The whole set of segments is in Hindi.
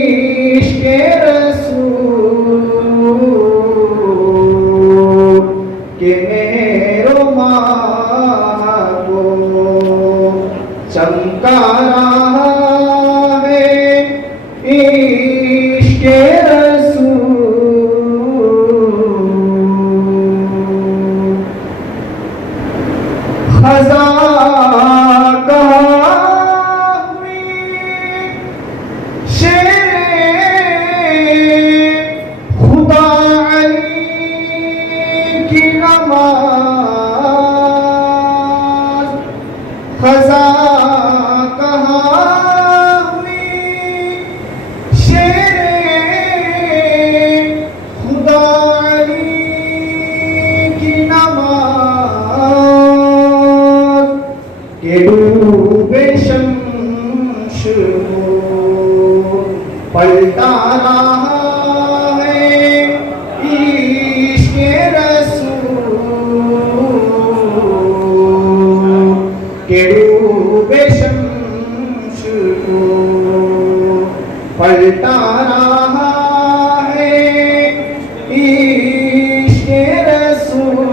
इश्क़ रसूल के मेरो माँ को चमका रहा है इश्क़ रसूल। खज़ा खज़ा कहाँ हुई शेर खुदा अली की नमाज़ के डूबे शम्स को पलटा रहा है इश्क़ रसूल के डूबे शम्स को पलटा रहा है इश्क़ रसूल।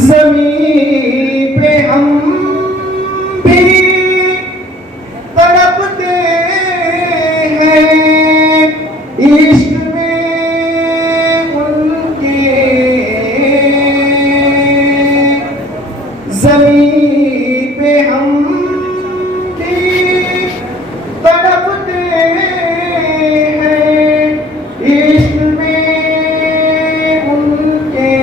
ज़मीन पे हम भी तड़पते हैं इश्क़ ज़मीन पे हम भी तड़पते हैं इश्क़ में उनके।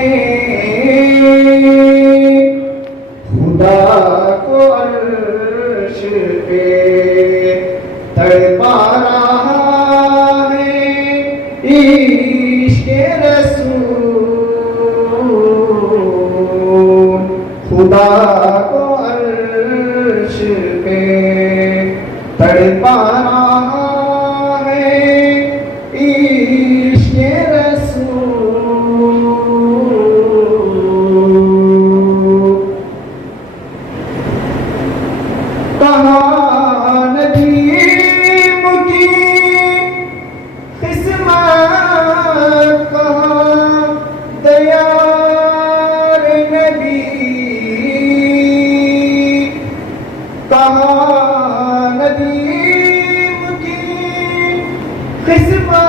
खुदा को अर्श पे तड़पा रहा है इश्क़ रसूल। खुदा को अर्श पे तड़पा रहा है इश्क़ रसूल। कहाँ नदीम की किस्मत, कहाँ दया कहाँ नदीम की किस्मत,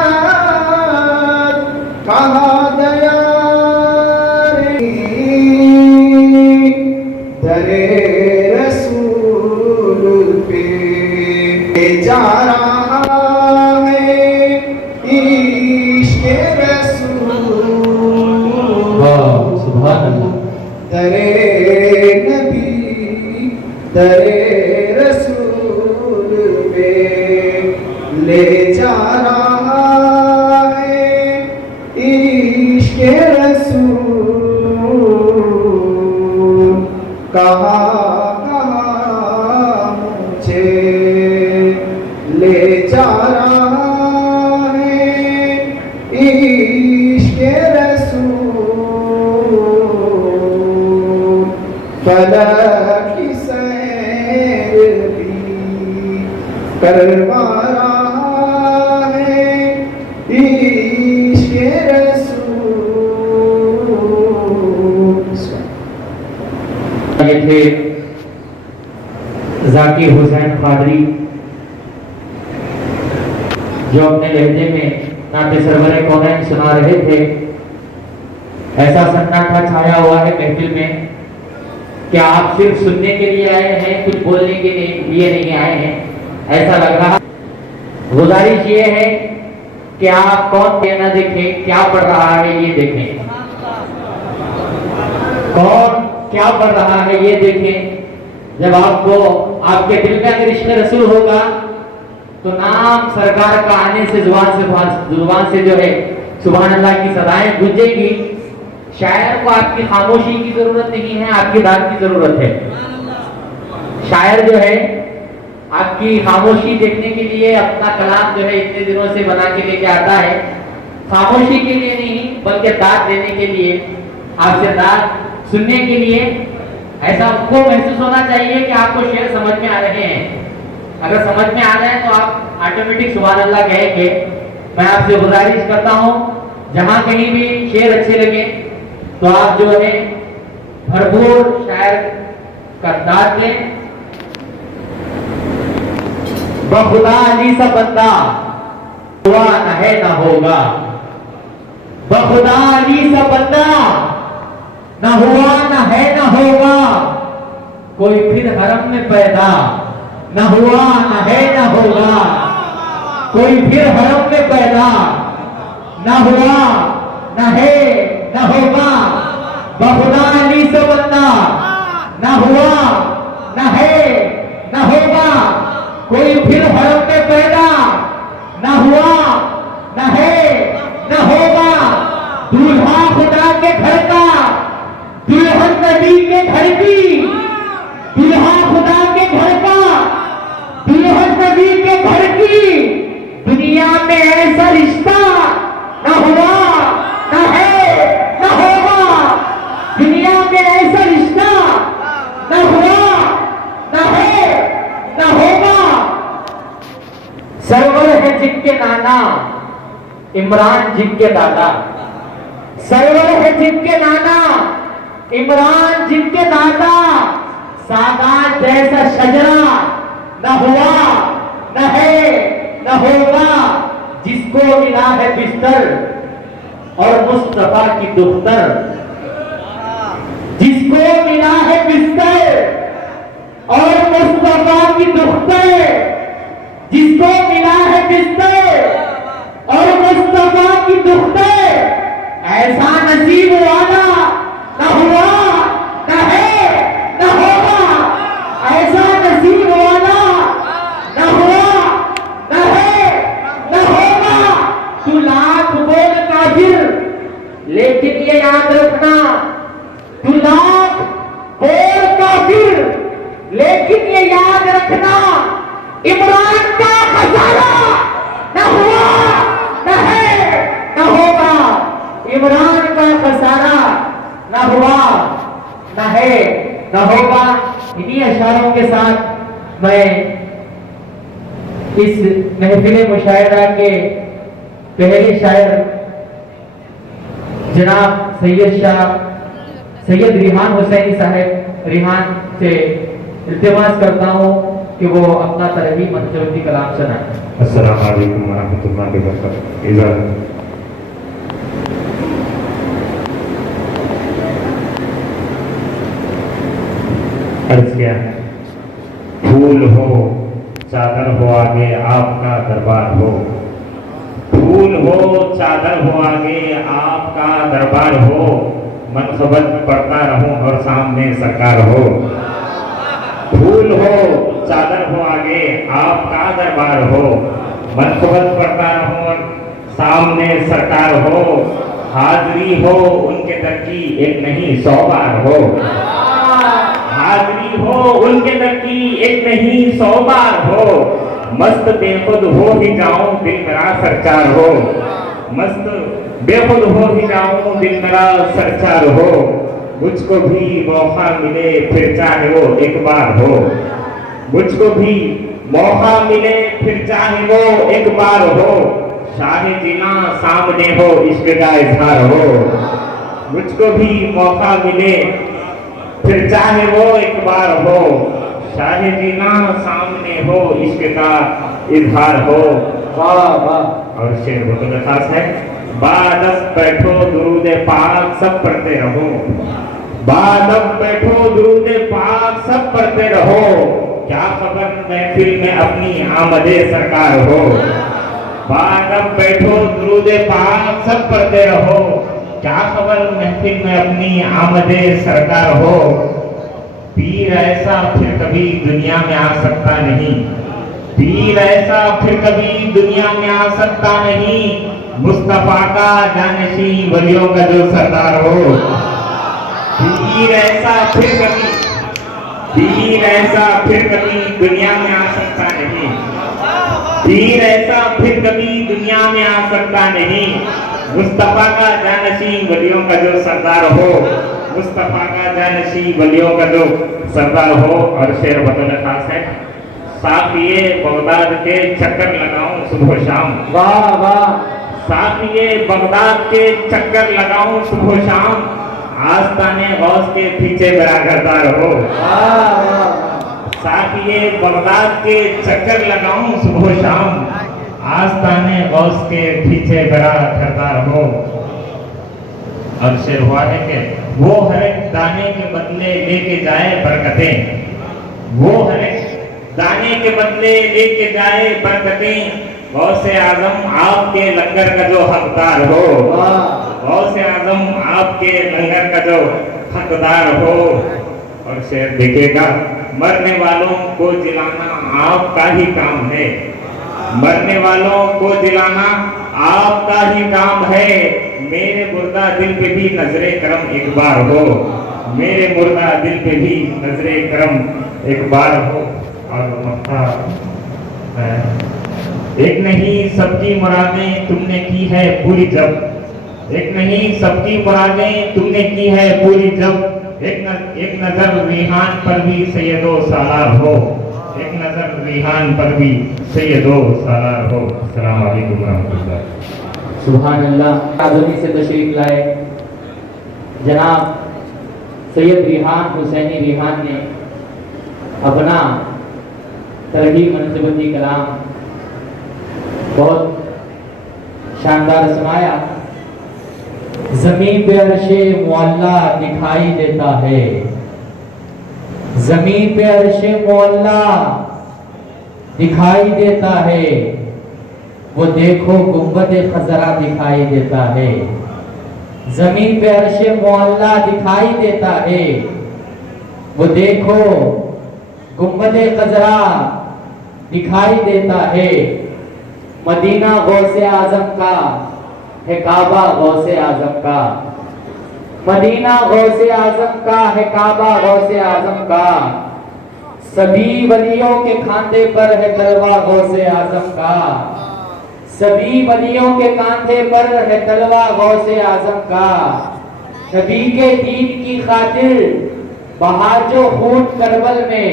कहाँ दया दरे रसूल पे जा रहा है इश्क़ रसूल। सुभान अल्लाह। दरे नबी दरे रसूल पे ले जा रहा है इश्क़ रसूल। कहाँ कहाँ मुझे ले जा रहा है इश्क़ रसूल। फलक की सैर भी करवा रहा है इश्क़ रसूल। ये थे ज़ाकिर हुसैन क़ादरी जो अपने लहजे में नाते सरवरे कौनैन सुना रहे थे। ऐसा सन्नाटा छाया हुआ है महफिल में कि आप सिर्फ सुनने के लिए आए हैं, कुछ बोलने के लिए नहीं आए हैं, ऐसा लग रहा। गुजारिश ये है कि आप कौन ना देखें, क्या पढ़ रहा है ये देखें, कौन क्या पढ़ रहा है ये देखें। जब आपको आपके दिल में अगर इश्क़ रसूल होगा तो नाम सरकार का आने से जुबान से जो है सुभान अल्लाह की सदाएं गूंजेगी। शायर को आपकी खामोशी की जरूरत नहीं है, आपकी दाद की जरूरत है। शायर जो है आपकी खामोशी देखने के लिए अपना कलाम जो है इतने दिनों से बना के लेके आता है, खामोशी के लिए नहीं बल्कि दाद देने के लिए, आपसे दाद सुनने के लिए। ऐसा आपको महसूस होना चाहिए कि आपको शेर समझ में आ रहे हैं। अगर समझ में आ जाए तो आप ऑटोमेटिक सुभान अल्लाह कहेंगे। मैं आपसे गुजारिश करता हूं, जहां कहीं भी शेर अच्छे लगे तो आप जो है भरपूर शायर का दाद दें। बखुदा अली सा बंदा हुआ न है न होगा, बखुदा अली सा बंदा न हुआ न है न होगा, कोई फिर हरम में पैदा न हुआ न है न होगा, कोई फिर हरम में पैदा न हुआ न है न होगा, बखुदा अली से बंदा न हुआ न है न होगा, कोई फिर हरम में पैदा न हुआ न है न होगा, दूल्हा खुदा के घर का दुल्हन नबी के घर की, दूल्हा खुदा के घर का दुल्हन नबी के घर की, दुनिया में ऐसा रिश्ता न हुआ न है न होगा, दुनिया में ऐसा रिश्ता न हुआ न है न होगा। सरवर है जिनके नाना इमरान जिनके दादा, सरवर है जिनके नाना इमरान जिनके दादा, सादात जैसा शजरा न हुआ न है न होगा, जिसको मिला है बिस्तर और मुस्तफा की दुख्तर, जिसको मिला है बिस्तर और मुस्तफा की दुख्तर, जिसको मिला है बिस्तर और मुस्तफा की दुख्तर, ऐसा नसीब वाला न हुआ न है न होगा, ऐसा नसीब वाला न हुआ न है न होगा। तू लाख बोल काफिर लेकिन ये याद रखना, तू लाख बोल काफिर लेकिन ये याद रखना, इमरान का खजाना न हुआ न है न होगा, इमरान का खजाना न हुआ न है न होगा। इन्हीं अशारों के साथ मैं इस महफिल मुशायरा के पहले शायर जनाब सैयद रिहान हुसैनी साहब रिहान से इल्तिमास करता हूँ कि वो अपना तरही मंजूरी कलाम सुनाए। अस्सलाम वालेकुम वरहमतुल्लाहि वबरकातुहू। इजाज़त। अर्ज़ किया, फूल हो चादर हो आगे आपका दरबार हो, फूल हो चादर हो आगे आपका दरबार हो, मनसबत पढ़ता रहूं और सामने सरकार हो, फूल हो चादर हो आगे आपका दरबार हो, मनसबत पढ़ता रहूं और सामने सरकार हो, हाजरी हो उनके दर की एक नहीं 100 बार हो, हाजरी हो उनके दर की एक नहीं 100 बार हो, मस्त बेखुद हो ही जाऊं दिल मेरा सरचार हो, मस्त बेखुद हो ही जाऊं दिल मेरा सरचार हो, मुझको भी मौका मिले फिर चाहे वो एक बार हो, मुझको भी मौका मिले फिर चाहे वो एक बार हो, शाहे जीना सामने हो इश्क का इजहार हो, मुझको भी मौका मिले फिर चाहे वो एक बार हो, शाहे जीना सामने हो इश्क का इजहार हो। वाह वाह। और शेर बहुत खास है, बादब बैठो दुरूद पाक सब पढ़ते रहो, बादब बैठो दुरूद पाक सब पढ़ते रहो, क्या खबर महफिल में अपनी आमदे सरकार हो, बादब बैठो दुरूद पाक सब पढ़ते रहो, क्या खबर महफिल में अपनी आमदे सरकार हो, पीर ऐसा फिर कभी दुनिया में आ सकता नहीं, पीर ऐसा फिर कभी दुनिया में आ सकता नहीं, मुस्तफा का जानशी वलियों का जो सरदार हो, पीर ऐसा फिर कभी, पीर ऐसा फिर कभी दुनिया में आ सकता नहीं, पीर ऐसा फिर कभी दुनिया में आ सकता नहीं, मुस्तफा का जानशी वलियों का जो सरदार हो, मुस्तफा का जानशी वलियों का जो सरदार हो। और शेर बतौर खास है, साफिए बगदाद के चक्कर लगाऊं सुबह शाम। वाह वाह। साफिए बगदाद के चक्कर लगाऊं सुबह शाम, आस्ताने गौस के पीछे मेरा घरदार हो। वाह वाह। साफिए बगदाद के चक्कर लगाऊं सुबह शाम, आस्ताने गौस के पीछे मेरा घरदार हो। अब शेर हुआ है कि वो हर एक दाने के बदले लेके जाए बरकतें, वो हर एक दाने के बदले लेके जाए बरकतें, गौसे आजम आपके लंगर का जो हकदार हो। गौसे आजम आपके लंगर का जो हकदार हो। और शेर देखिएगा, मरने वालों को जिलाना आपका ही काम है, मरने वालों को जिलाना आपका ही काम है। मेरे मुर्दा दिल पे भी नजरे करम एक बार हो, मेरे मुर्दा दिल पे भी नजरे करम एक बार हो। और एक नहीं सबकी मुरादें तुमने की है पूरी जब, एक नहीं सबकी मुरादें तुमने की है पूरी जब, एक नजर रिहान पर भी सैयदो सालार हो, एक नजर रिहान पर भी सैयदो सालार हो। अस्सलाम वालेकुम रहमतुल्लाह। सुभान अल्लाह। आज़मी से तशरीफ लाए जनाब सैयद रिहान हुसैनी रिहान ने अपना तरगीब मनसबती कलाम बहुत शानदार सुनाया। जमीन पे अर्शे मुअल्ला दिखाई देता है, जमीन पे अर्शे मुअल्ला दिखाई देता है, वो देखो गुंबद खजरा दिखाई देता है। जमीन पे अर्शे मुअल्ला दिखाई देता है, वो देखो गुंबद खजरा दिखाई देता है। मदीना गौसे आजम का है, काबा गौसे आजम का, मदीना गौसे आजम का है, काबा गौसे आजम का। सभी वलियों के खांधे पर है तलवा गौसे आजम का, सभी वलियों के कांधे पर है तलवा गौसे आजम का। नबी के दीन की खातिर बहा जो खून करबल में,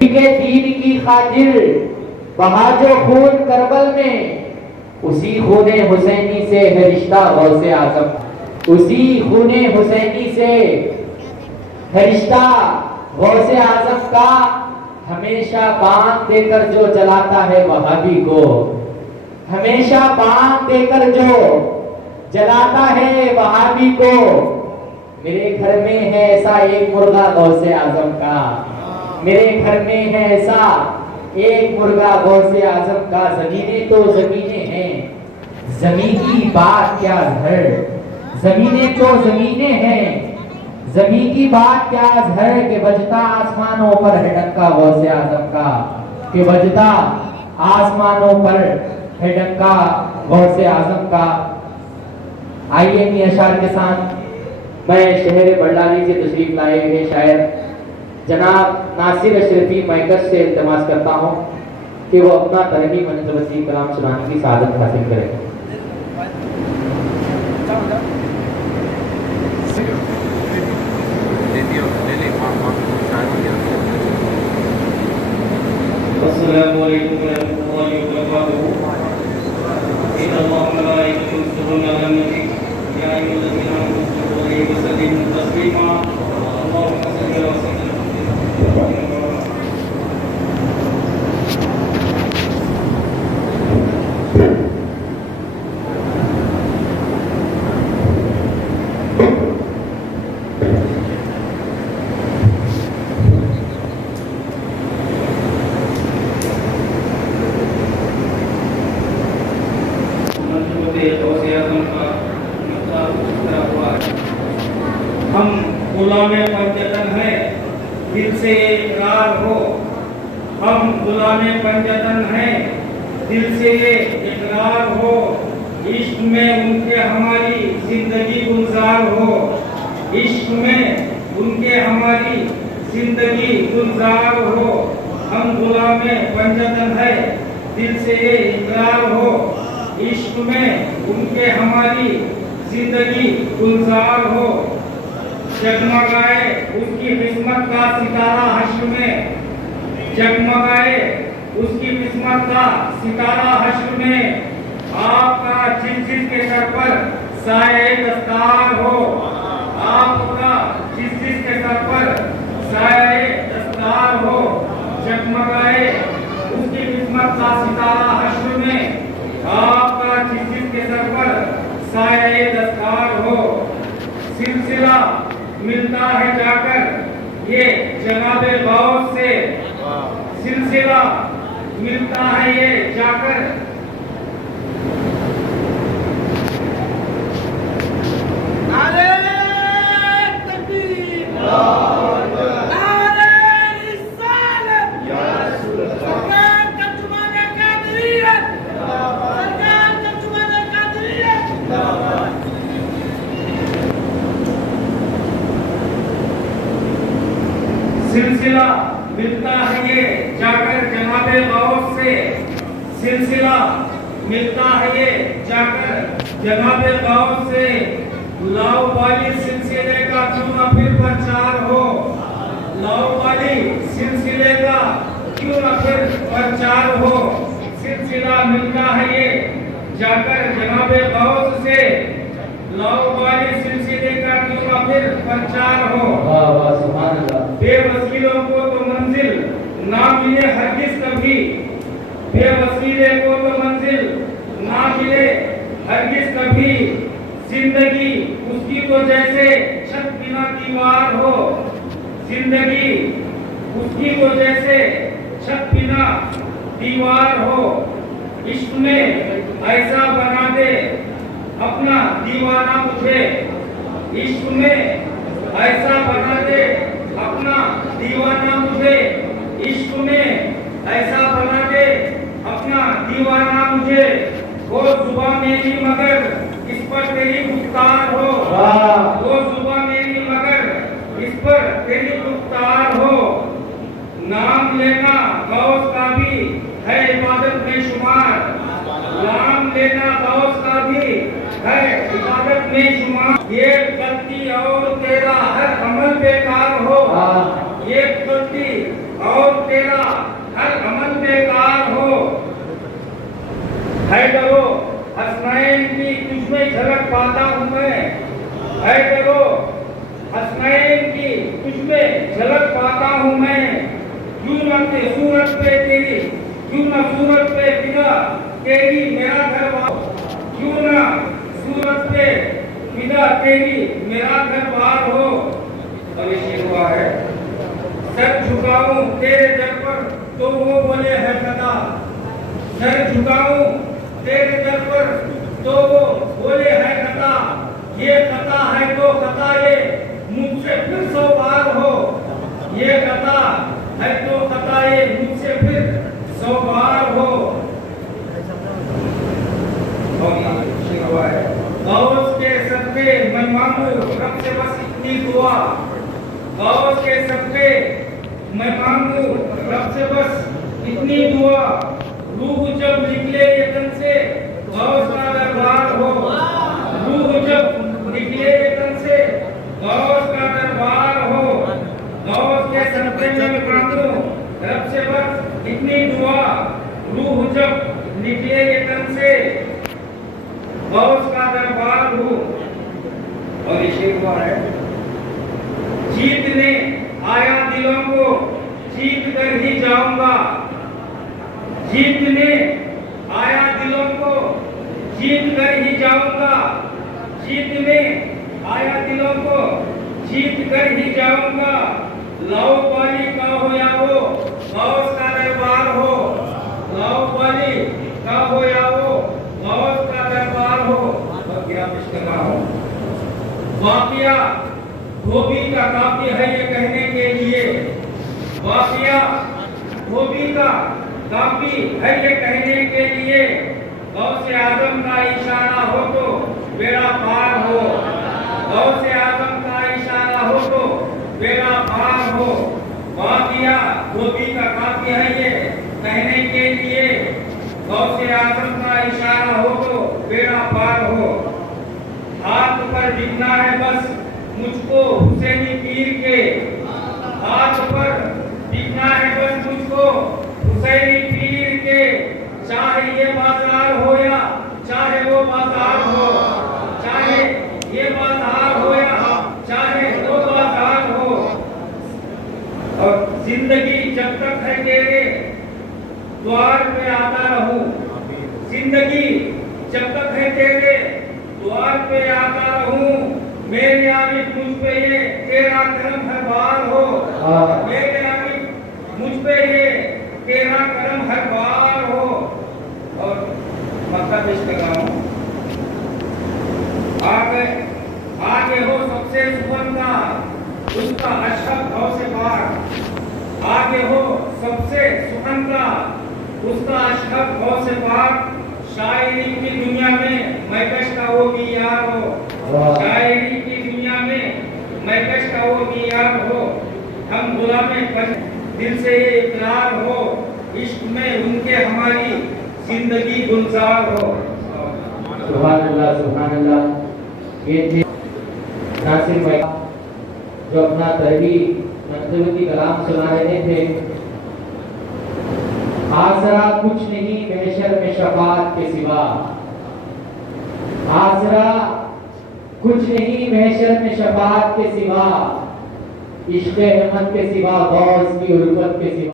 नबी के दीन की खातिर बहा जो खून करबल में, उसी खूने हुसैनी से है रिश्ता गौसे आजम, उसी खूने हुसैनी से है रिश्ता गौसे आजम का। हमेशा बांध देकर जो जलाता है वहाबी को, हमेशा बांध देकर जो जलाता है वहाबी को। मेरे घर में है ऐसा एक मुर्गा गौसे आजम का, मेरे घर में है ऐसा एक मुर्गा गौसे आजम का। जमीनें तो जमीनें हैं, जमीन की बात क्या है, जमीनें तो जमीनें हैं, जमीन की बात क्या है कि बजता आसमानों पर है डंका गौसे आजम का, कि बजता आसमानों पर है डंका गौसे आजम का। आइए इन अशार के साथ मैं शहर बल्लारी से तशरीफ लाए हुए शायर जनाब नासिर अशरफी मैकस से इल्तमास करता हूँ कि वो अपना तरगीब मनसबती कलाम सुनाने की सादत हासिल करें। अस्सलामु अलैकुम वरहमतुल्लाहि वबरकातुहू। इन्नल्लाह व मलाइकतहु युसल्लूना अलन नबी या अय्युहल्लज़ीना आमनू सल्लु अलैहि व सल्लिमू तस्लीमा। अल्लाहुम्मा सल्लि अला सय्यिदिना हम गुलामे पंजतन है, दिल से इकरार हो। हम गुलामे पंजतन है, दिल से इकरार हो। इश्क में उनके हमारी जिंदगी गुलजार हो, इश्क में उनके हमारी जिंदगी गुलजार हो। हम गुलामे पंजतन है, दिल से इकरार हो। इश्क में उनके हमारी जिंदगी गुलजार हो। जगमगाए उसकी किस्मत का सितारा हश्र में, जगमगाए उसकी किस्मत का सितारा हश्र में, आपका जिस के सर पर साए दस्तार हो, आपका जिस के सर पर साए दस्तार हो, जगमगाए उसकी किस्मत का सितारा हश्र में, आपका जिस के सर पर साए दस्तार हो। सिलसिला मिलता है जाकर ये जनाबे गौस से, सिलसिला मिलता है ये जाकर नारे तकबीर, नारे रिसालत, सरकार तर्जुमाने कादरियत, सरकार तर्जुमाने कादरियत। सिलसिला मिलता है ये जाकर जनाबे गौस से, सिलसिला मिलता है ये जाकर जनाबे गौस से, लाओ वाली सिलसिले का क्यों न फिर प्रचार हो, लाओ वाली सिलसिले का क्यों न फिर प्रचार हो। सिलसिला मिलता है ये जाकर जनाबे गौस से, लाओ वाली सिलसिले का क्यों न फिर प्रचार हो। वाह वाह सुभान अल्लाह। बेवसीलों को तो मंजिल ना मिले हरगिज कभी, बेवसीले को तो मंजिल ना मिले हरगिज कभी, जिंदगी उसकी तो जैसे छत बिना दीवार हो, जिंदगी उसकी तो जैसे छत बिना दीवार हो। इश्क में ऐसा बना दे अपना दीवाना मुझे, इश्क में ऐसा बना दे अपना दीवाना मुझे, इश्क में ऐसा बना दे अपना दीवाना मुझे। वो जुबां मेरी मगर इस पर तेरी गुफ्तार हो, वो जुबां मेरी मगर इस पर तेरी गुफ्तार हो। नाम लेना गौस का भी है इबादत में शुमार, नाम लेना गौस का भी है इबादत में शुमार। ये गलती और तेरा हर अमल बेकार हो, ये गलती और तेरा हर अमल बेकार हो। हैदरो हसनैन की तुझमें झलक पाता हूँ मैं, हैदरो हसनैन की तुझमें झलक पाता हूँ मैं। क्यों न सूरत पे तेरी, क्यों न सूरत पे फिदा तेरी मेरा घर बार, क्यों न सूरत पे फिदा तेरी मेरा घर बार हो। और ये शेर हुआ है, सर झुकाऊं तेरे दर पर तो वो बोले है खता, सर झुकाऊं तेरे दर पर तो वो बोले है खता, ये खता है तो खता ये मुझसे फिर 100 बार हो, ये खता है तो खता ये मुझसे फिर 100 बार हो। गौस के सदके मैं मांगू रब से बस इतनी दुआ, गौस के सदके मैं मांगू रब से बस इतनी दुआ। रूह जब निकले ये तन से गौस का दरबार हो, रूह जब निकले ये तन से गौस का दरबार हो। गौस के सदके में मांगू रब से बस इतनी दुआ, रूह जब निकले ये तन से गौस का दरबार हो। और ये शेर हुआ है, जीतने आया दिलों को जीत कर ही जाऊंगा, जीतने आया दिलों को जीत कर ही जाऊंगा, जीतने आया दिलों को जीत कर ही जाऊंगा। लाओ वाली का हो या वो गौस का दरबार हो, लाओ वाली का हो या वो गौस का दरबार हो। और क्या पेश कर रहा हूं, वाक़िया धोबी का काफी है ये कहने के लिए, वाक़िया धोबी का काफी है ये कहने के लिए। गौसे आजम का इशारा हो तो बेड़ा पार हो, गौसे आजम का इशारा हो तो बेड़ा पार हो। वाक़िया धोबी का काफी है ये कहने के लिए, गौसे आजम का इशारा हो तो बेड़ा पार हो। हाथ पर दिखना है बस मुझको हुसैनी पीर के हाथ पर टिकना है बस मुझको हुसैनी पीर के, चाहे ये बाजार हो या चाहे वो बाजार हो, चाहे ये बाजार हो या चाहे वो बाजार हो। और जिंदगी जब तक है तेरे द्वार पे आता रहूं, जिंदगी जब तक है तेरे द्वार पे आता रहूं, मेरे आमिर मुझ पे ये तेरा करम हर बार हो, मेरे आमिर मुझ पे ये तेरा करम हर बार हो। और मतलब पेश कर रहा हूं, आगे हो सबसे सुगंधा उसका अशरफ भाव से पार, आगे हो सबसे सुगंधा उसका अशरफ भाव से पार। शायरी की दुनिया में महकश का वो मीयार हो, शायरी की दुनिया में महकश का वो मीयार हो। हम गुलामे पर दिल से ये इकरार हो, इश्क में उनके हमारी जिंदगी गुलजार हो। सुभान अल्लाह, सुभान अल्लाह। ये थे नासिर भाई जो अपना तहरीर मंसूबती कलाम सुना रहे थे। आसरा कुछ नहीं महशर में शफाअत के सिवा, आसरा कुछ नहीं महशर में शफाअत के सिवा, इश्क़ रहमत के सिवा, गौस की उल्फत के सिवा।